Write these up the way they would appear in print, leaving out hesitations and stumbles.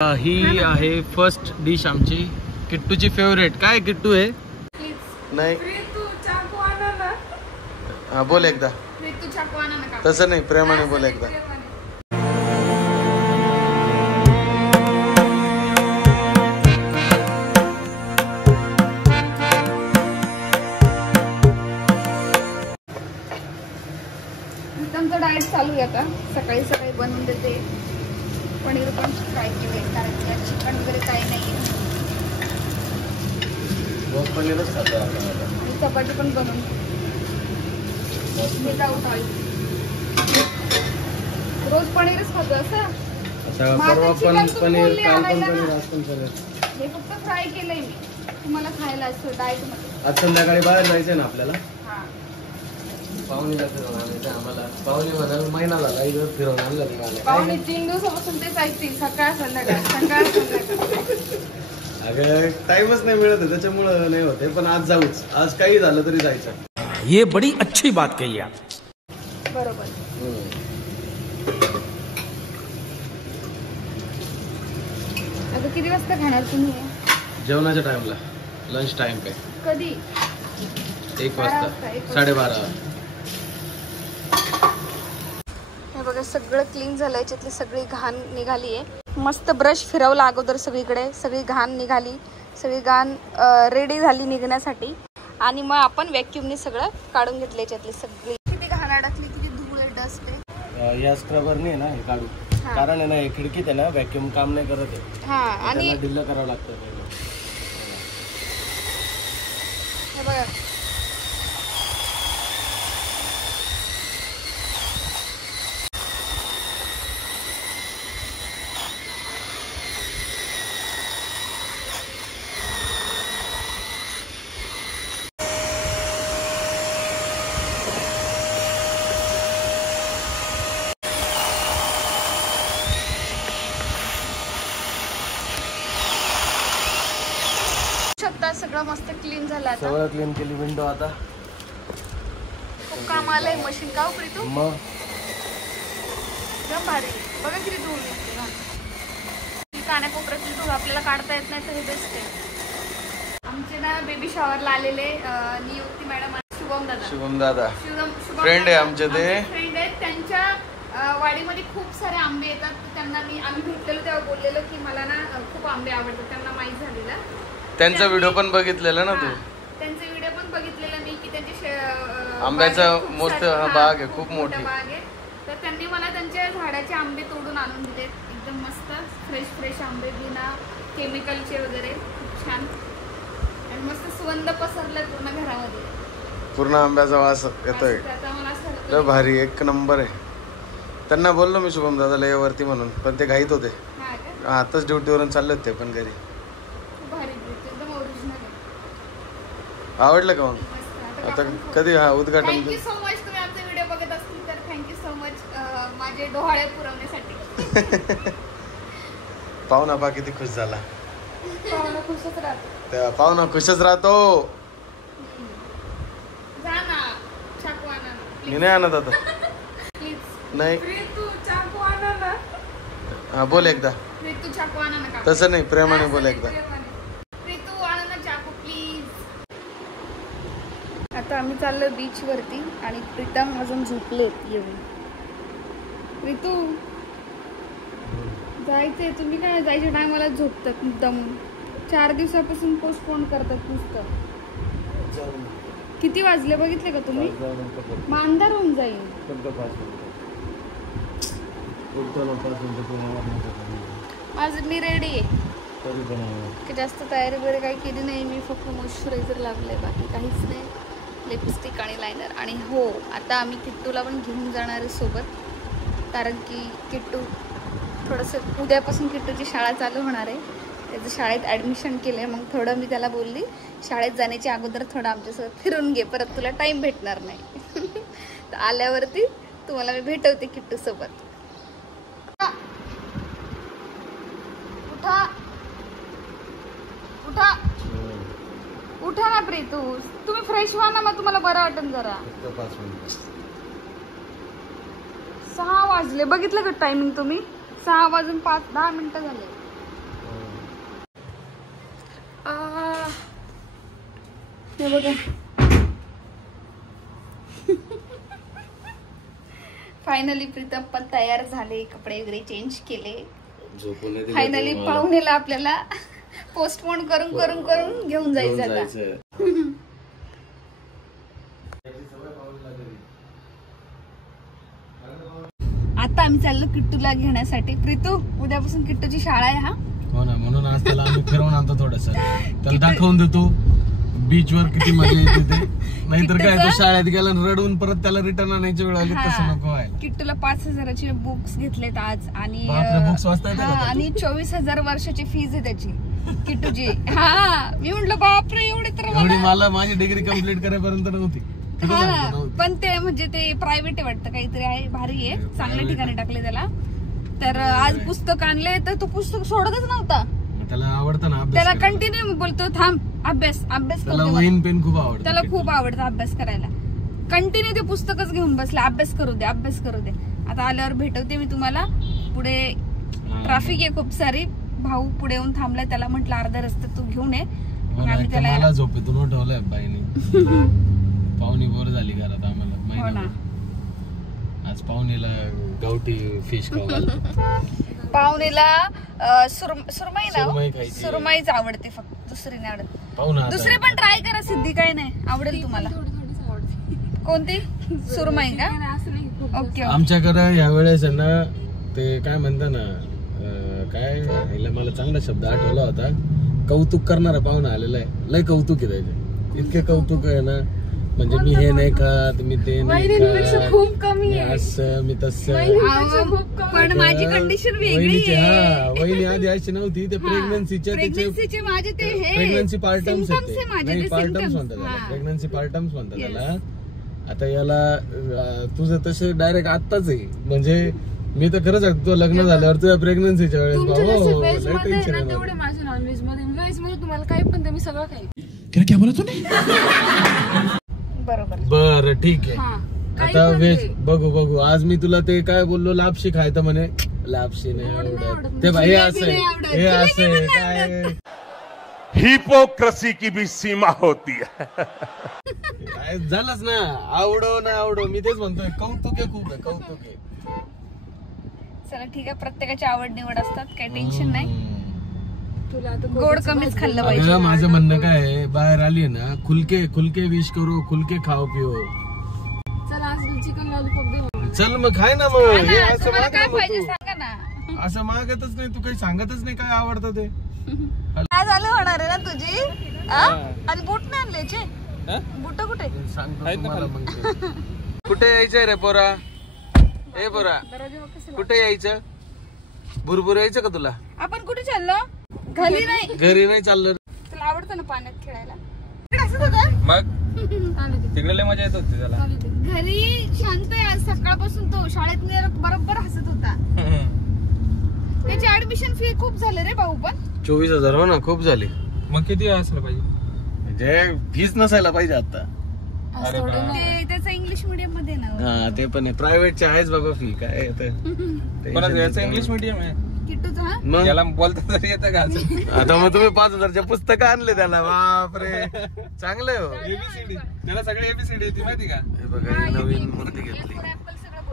ही आहे first dish आमची, किट्टूची favourite. काय किट्टू आहे? नाही हा बोल एकदा. तसं नाही, प्रेमाने बोल एकदा. डाएट चालू आहे आता. सकाळी सकाळी बनवून देते. पनीर पण फ्राय केले, कारण की चिकन वगैरे काही नाही आहे. पनीरच खातो आणि चपाती पण बनवून विदाउट ऑइल. रोज पनीरच खातो असं. परवा पण पनीर, काल पण पनीर, आज पण पनीर. हे फक्त फ्राय केलंय मी तुम्हाला खायला असं डाएट मध्ये. आज संध्याकाळी बाहेर जायचंय ना आपल्याला. हा, पाहुणीला फिरवून आणायचं आम्हाला. पाहुणी म्हणाल महिना झाला इथं फिरवून आणलं निघाले. पाहुणे 3 दिवसापासून तेच ऐकतील, सकाळ संध्याकाळ सकाळ संध्याकाळ. अगं टाइमच नाही मिळत आहे, त्याच्यामुळं नाही होते. पण आज जाऊच, आज काही झालं तरी जायचं. ये बड़ी अच्छी बात कही आप. बरोबर. आता किती वाजता खाणार तुम्ही? जेवणाच्या टाइमला, लंच टाइम पे. कधी? 1 वाजता, 12:30. हे बघा सगळं क्लीन झालं. याच्यातली सगळी घाण निघाली आहे. मस्त ब्रश फिरवला अगोदर सगळीकडे, सगळी घाण निघाली. सगळी घाण रेडी झाली निघण्यासाठी. आणि मग आपण व्हॅक्यूमने सगळं काढून घेतलं. याच्यातली सगळी किती घाण अडकली, किती धूळ आहे, डस्ट आहे. या स्क्रबरने ना हे काढू, कारण आहे ना हे खिडकीत आहे ना व्हॅक्यूम काम नाही करत आहे. हा, आणि ढिल्लं करावं लागतं. हे बघा सगळं मस्त क्लीन झालं. आता सगळं क्लीन केली. विंडो आता खूप काम आलंय. मशीन का उपरी तू मग एकदम भारी. बघा किती धूळ निघते. कानाकोपऱ्यातली धूळ आपल्याला काढता येत नाही तर हे बेस्ट आहे. आमचे ना बेबी शॉवरला आलेले नियुक्ती मॅडम आणि शुभम दादा फ्रेंड आहे आमचे. ते फ्रेंड आहेत. त्यांच्या वाडीमध्ये खूप सारे आंबे येतात. त्यांना आम्ही भेटलेलो तेव्हा बोललेलो की मला ना खूप आंबे आवडतात. त्यांना माहीत झालेलं. त्यांचा व्हिडिओ पण बघितलेला ना तू. त्यांचे व्हिडिओ पण बघितलेला मी की त्यांची आंब्याचा मस्त बाग आहे, खूप मोठी बाग आहे. तर त्यांनी मला त्यांच्या झाडाचे आंबे तोडून आणून दिले. एकदम मस्त फ्रेश आंबे, बिना केमिकलचे वगैरे. खूप छान आणि मस्त सुगंध पसरलाय पूर्ण घरामध्ये. पूर्ण आंब्याचा वास येतोय. लय भारी, एक नंबर आहे. त्यांना बोललो मी शुभम दादाला यावरती म्हणून, पण ते घाईत होते. आताच ड्युटीवरून चालले होते पण घरी. आवडलं का मग? आता कधी उद्घाटन? Thank you so much. तुम्ही आमचे व्हिडिओ बघत असतील तर थँक्यू सो मच माझे डोहाळे पुरवण्यासाठी. पाहुणा बा किती खुश झाला. पाहुणा खुशच राहतो. पाहुणा खुशच राहतो. जा ना चाकू आणा. मी नाही आणत आता. प्लीज नाही. तू चाकू आणा ना. हा बोल एकदा. तू चाकू आणा ना. तसं नाही, प्रेमाने बोल एकदा. आता आम्ही चाललो बीच वरती आणि प्रीतम अजून झोपलेत येऊन. ऋतू जायचंय. तुम्ही काय जायच्या टायमाला झोपतात मुद्दाम. 4 दिवसापासून पोस्टपोन करतात नुसतं. किती वाजले बघितले का तुम्ही? मग अंधार होऊन जाईल. माझं मी रेडी आहे. जास्त तयारी वगैरे काही केली नाही मी. फक्त मॉइश्चरायझर लावलंय, बाकी काहीच नाही. लिपस्टिक आणि लायनर. आणि हो, आता आम्ही किट्टूला पण घेऊन जाणार आहे सोबत. कारण की किट्टू थोडंसं उद्यापासून किट्टूची शाळा चालू होणार आहे. त्याचं शाळेत ॲडमिशन केलं आहे. मग थोडं मी त्याला बोलली शाळेत जाण्याच्या अगोदर थोडं आमच्यासोबत फिरून घे, परत तुला टाईम भेटणार नाही. तर आल्यावरती तुम्हाला मी भेटवते किट्टूसोबत. उठा उठा उठा ना प्रीतू. तुम्ही फ्रेश व्हा ना, मग तुम्हाला बरं वाटेल जरा. 6 वाजले बघितलं का टायमिंग तुम्ही? 6 वाजून 5-10 मिनिटं झाले. हे बघा फायनली प्रीतम पण तयार झाले, कपडे वगैरे चेंज केले. फायनली पाहुणेला आपल्याला पोस्टपोन करून करून करून घेऊन जायचं. आता आम्ही चाललो किट्टूला घेण्यासाठी. प्रीतू उद्यापासून किट्टूची शाळा आहे. हा हो ना, म्हणून आज त्याला आम्ही फिरवून आणतो थोडस, त्याला दाखवून देतो बीच वर किती मजा येते ते. नाहीतर काय तो शाळेत गेला रडून परत त्याला रिटर्न आणायची वेळ आली, तसं नको व्हायला. किट्टूला 5,000चे बुक्स घेतलेत आज आणि बुक्स वाचता येतात का? आणि 24,000 वर्षाची फीज आहे त्याची किट्टूची. हा मी म्हंटल बापरे एवढे तर एवढी मला माझी डिग्री कम्प्लीट करेपर्यंत नव्हती. पण ते म्हणजे ते प्रायव्हेट आहे वाटतं, काहीतरी आहे, भारी आहे, चांगल्या ठिकाणी टाकले त्याला. तर आज पुस्तक आणले तर तो पुस्तक सोडतच नव्हता. त्याला आवडतं ना, त्याला कंटिन्यू बोलतो थांब अभ्यास अभ्यास त्याला करतो. वहीन पेन खूप आवडतं, त्याला खूप आवडतं अभ्यास करायला. कंटिन्यू ते पुस्तकच घेऊन बसला, अभ्यास करू दे अभ्यास करू दे. आता आल्यावर भेटवते मी तुम्हाला. पुढे ट्रॅफिक आहे खूप सारी, भाऊ पुढे येऊन थांबलाय, त्याला म्हटलं अर्धा रस्ता तू घेऊन ये. आम्ही त्याला झोपेतून उठवलंय बाईने. पाहुणी बोर झाली घरात आम्हाला. आज पाहुणीला गावठी फिश खाऊ. पाहुणेला सुरमईच आवडते फक्त, दुसरी नाही आवडत. दुसरी पण ट्राय करा सिद्धी, काय नाही आवडेल तुम्हाला. कोणती सुरमई का? ओके. आमच्याकडे या वेळेस आहे ना ते काय म्हणता ना, काय मला चांगला शब्द आठवला होता, कौतुक करणारा पाहुणा आलेला आहे. लय कौतुक आहे त्याचे, इतके कौतुक आहे ना. म्हणजे मी हे नाही खात, मी ते नाही खात, खूप कमी आहे असं मी तसं. पण माझी कंडिशन वेगळी आहे. वहिनी आधी अशी नव्हती. ते प्रेग्नन्सीचे माझे ते प्रेग्नन्सी पार्टम्स पार्टम्स म्हणतात त्याला, प्रेग्नन्सी पार्टम्स म्हणतात त्याला. आता याला तुझं तसे डायरेक्ट आत्ताच आहे. म्हणजे मी तर खरंच सांगतो, लग्न झाल्यावर तुझ्या प्रेग्नन्सीच्या वेळेस तेवढे माझ्या नॉनव्हेज मध्ये, व्हेज मध्ये तुम्हाला काही पण मी सगळं काही. क्या बोला तूने? बरोबर. बरं ठीक आहे. आता व्हेज बघू. आज मी तुला ते काय बोललो, लापशी खायचं म्हणे. लापशी नाही आवडत ते भाई. असं हे असं काय, हिपोक्रेसी की भी सीमा होती है. झालंच ना, आवडो ना आवडो, मी तेच म्हणतोय. कौतुक आहे, खूप आहे कौतुक आहे. चला ठीक आहे, प्रत्येकाची आवड निवड असतात, काही टेन्शन नाही. गोड कमीच खाल्लं पाहिजे. माझं म्हणणं काय आहे, बाहेर आली ना खुलके विश करो, खुलके खाओ पिओ. चला आज चिकन लॉलीपॉप दे. चल मग खाय ना मग. काय पाहिजे सांगा ना. असं मागतच नाही तू, काही सांगतच नाही काय आवडतं ते. काय झालं होणार आहे ना तुझी. आणि बूट नाही आणले, बूट कुठे सांगतो तुम्हाला मग. कुठे यायचंय रे पोरा? ए पोरा कुठे यायचं? भुरभुर यायचं का तुला? आपण कुठे चाललो? घरी नाही. घरी नाही चाललो. तुला आवडतं ना पाण्यात खेळायला? मग तिकडे लय मजा येत होती त्याला. घरी शांत आहे. आज सकाळपासून तो शाळेत बरोबर हसत होता. त्याची ऍडमिशन फी खूप झाली रे भाऊ. पण 24,000 हो ना, खूप झाली. मग किती असलं पाहिजे? म्हणजे फीस नसायला पाहिजे आता. ते त्याचं इंग्लिश मीडियम मध्ये ना. हा ते पण आहे, प्रायव्हेटचे आहेच बाबा फी. काय याचं इंग्लिश मीडियम आहे किट्टूचं. हा मग याला बोलता तरी येतं का? आता मग तुम्ही 5,000चे पुस्तक आणले त्याला. बापरे चांगलं आहे हो. एबीसीडी त्याला सगळे एबीसीडी येते माहिती का? हे बघा ही नवीन मूर्ती घेतली.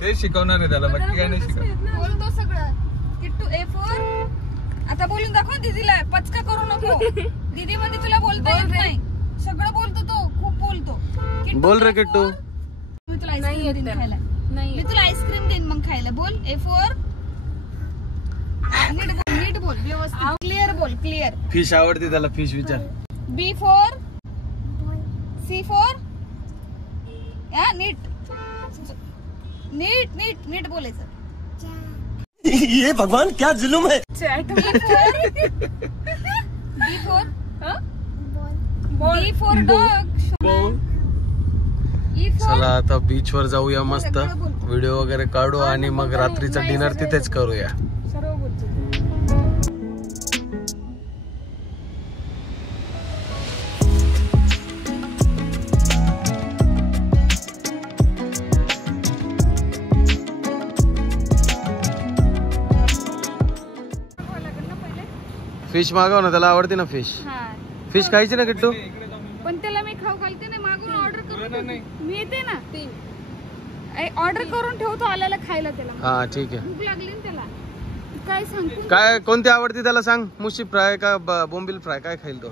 ते शिकवणार आहे त्याला, बाकी काय नाही शिकवणार. बोलतो सगळं. किट्टू A4 आता बोलून दाखव दीदीला. पचका करू नको. दीदी म्हणजे तुला बोलता येत नाही. सगळं बोलतो तो, खूप बोलतो. बोल रे किट्टू. मी तुला आईस्क्रीम देईन खायला. मी तुला आईस्क्रीम देईन मग खायला. बोल A4. नीट बोल व्यवस्थित. क्लिअर बोल, क्लिअर. फिश आवडते त्याला, फिश विचार. B4 C4. या नीट नीट नीट नीट बोलायचं. ये भगवान क्या जुलुम है. D4 dog. चला आता बीच वर जाऊया, मस्त व्हिडिओ वगैरे काढू आणि मग रात्रीचा डिनर तिथेच करूया. फिश मागव ना, त्याला आवडते ना फिश. फिश खायची ना किट्टू? पण त्याला मी खाऊ खाऊ घालते ना मागून ऑर्डर करून मी येते ना ऑर्डर करून ठेवतो आल्याला खायला त्याला. हा ठीक आहे. भूक लागली ना त्याला. काय सांगतो काय कोणती आवडती त्याला सांग. मुशी फ्राय का बोंबील फ्राय काय खाईल तो.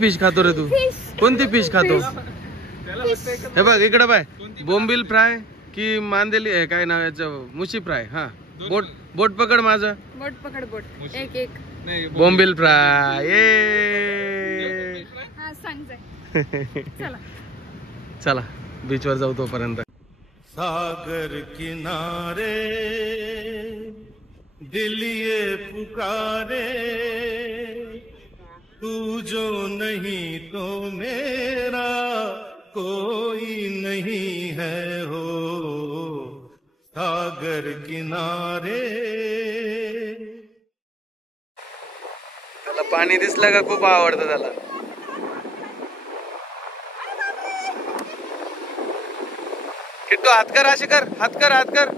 फिश खातो रे तू. कोणती फिश खातो. हे बघ इकडे बाय. बोंबील फ्राय की मांदेली आहे काय नाव याचं. मुशी फ्राय. हा बोट पकड माझं. बोट पकड बोट. एक बोंबील फ्राय. हा सांग जाय. चला चला बीच वर जाऊ तोपर्यंत. सागर किनारे दिल ये पुकारे तू जो नहीं तो मेरा कोई नहीं है हो. सागर किनारे. त्याला पाणी दिसलं का खूप आवडतं त्याला. किट्टू हात कर. असे कर. हात कर. हात कर.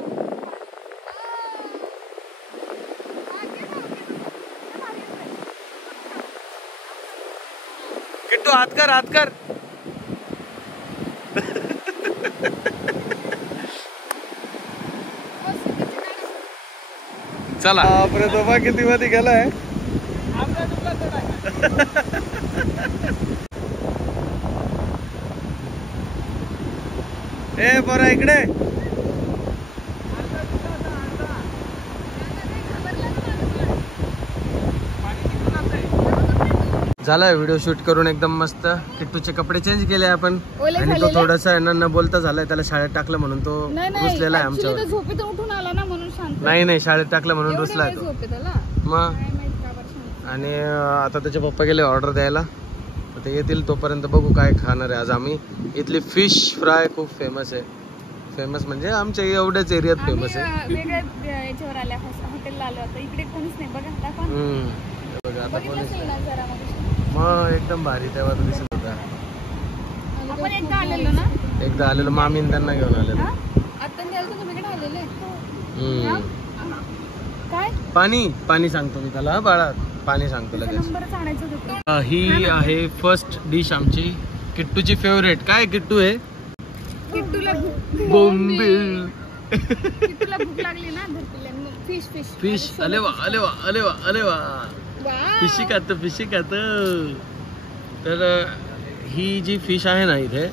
किट्टू हात कर. हात कर. चला बापरे तोफा किती मध्ये गेलाय. ए बरं इकडे. झालाय व्हिडिओ शूट करून एकदम मस्त. किट्टूचे कपडे चेंज केले आपण आणि तो थोडासा न बोलता झालाय. त्याला शाळेत टाकलं म्हणून तो रुसलेला आहे आमच्यावर. झोपेतून उठून आला ना म्हणून शांत. नाही शाळेत टाकलं म्हणून रुसलाय तो मग. आणि आता त्याचे पप्पा गेले ऑर्डर द्यायला. ते येतील तोपर्यंत बघू काय खाणार आहे आज आम्ही. इथली फिश फ्राय खूप फेमस आहे. फेमस म्हणजे आमच्या एवढ्याच एरियात फेमस आहे. वेगळ्या याच्यावर आल्या हॉटेलला आलो होतो. इकडे कोणीच नाही बघा. बघा आता कोणीच मग एकदम भारी. तेव्हा तर दिसत होता. आपण एकदा आलेलो ना. एकदा आलेलो मामीन त्यांना घेऊन आलेलो. आता तुम्ही आलेले काय पाणी सांगतो मी त्याला. बाळा पाणी सांगतो लगेच. ही आहे फर्स्ट डिश आमची. किट्टूची फेवरेट. काय किट्टू आहे. किट्टूला बोंबील. किट्टूला भूक लागली ना. Fish fish fish. अले वा अले वा अले वा अले वा. फिशी खात. तर ही जी फिश आहे ना इथे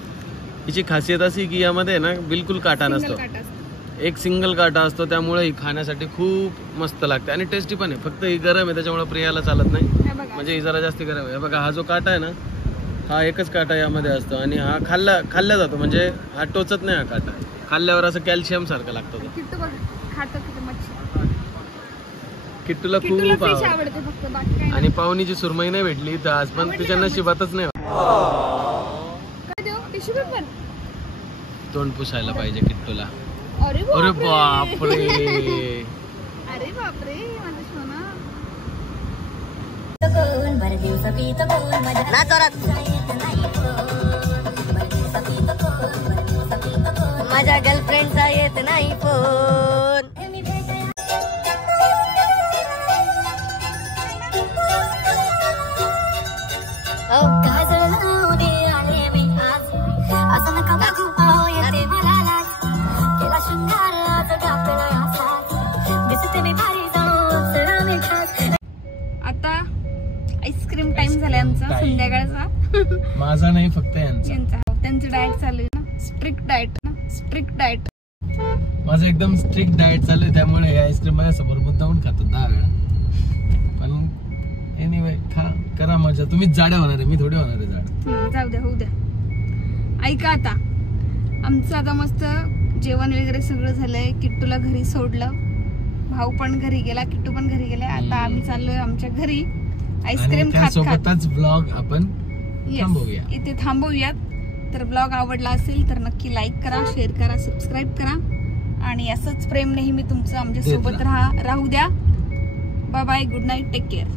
हिची खासियत अशी की यामध्ये ना बिलकुल काटा नसतो. एक सिंगल काटा असतो. त्यामुळे ही खाण्यासाठी खूप मस्त लागते आणि टेस्टी पण आहे. फक्त ही गरम आहे त्याच्यामुळे प्रियाला चालत नाही. म्हणजे ही जरा जास्त गरम आहे. बघा हा जो काटा आहे ना हा एकच काटा यामध्ये असतो आणि हा खाल्ला जातो. म्हणजे हा टोचत नाही. हा काटा खाल्ल्यावर असं कॅल्शियम सारखं लागतं. किट्टूला खूप आवडते. आणि पाहुणीची सुरमई नाही भेटली तर आज पण तिच्या नशिबातच नाही. तोंड पुसायला पाहिजे किट्टूला. अरे बापरे. अरे बापरे माझा सोना. माझ्या गर्लफ्रेंडचा येत नाही फोन. आता आईस्क्रीम टाइम झालाय आमचा संध्याकाळचा. माझा नाही फक्त यांचा. त्यांचं डाएट चालू आहे ना. Strict diet. माझं एकदम स्ट्रिक्ट डाएट चालू आहे. त्यामुळे हे आईस्क्रीम माझ्यासमोर मुद्दामून खातो 10 वेळा. पण एनिवे करा मजा. तुम्हीच जाड्या होणार आहे. मी थोडी होणार आहे जाड. जाऊ द्या होऊ द्या. ऐका आता आमचं आता मस्त जेवण वगैरे सगळं झालंय. किट्टूला घरी सोडलं. भाऊ पण घरी गेला. किट्टू पण घरी गेला. आता आम्ही चाललोय आमच्या घरी आईस्क्रीम सोबतच ब्लॉग आपण इथे थांबवूयात. तर ब्लॉग आवडला असेल तर नक्की लाईक करा, शेअर करा, सबस्क्राईब करा आणि असंच प्रेम नेहमी तुमचं आमच्या सोबत राहू द्या. Bye bye. Good night. Take care.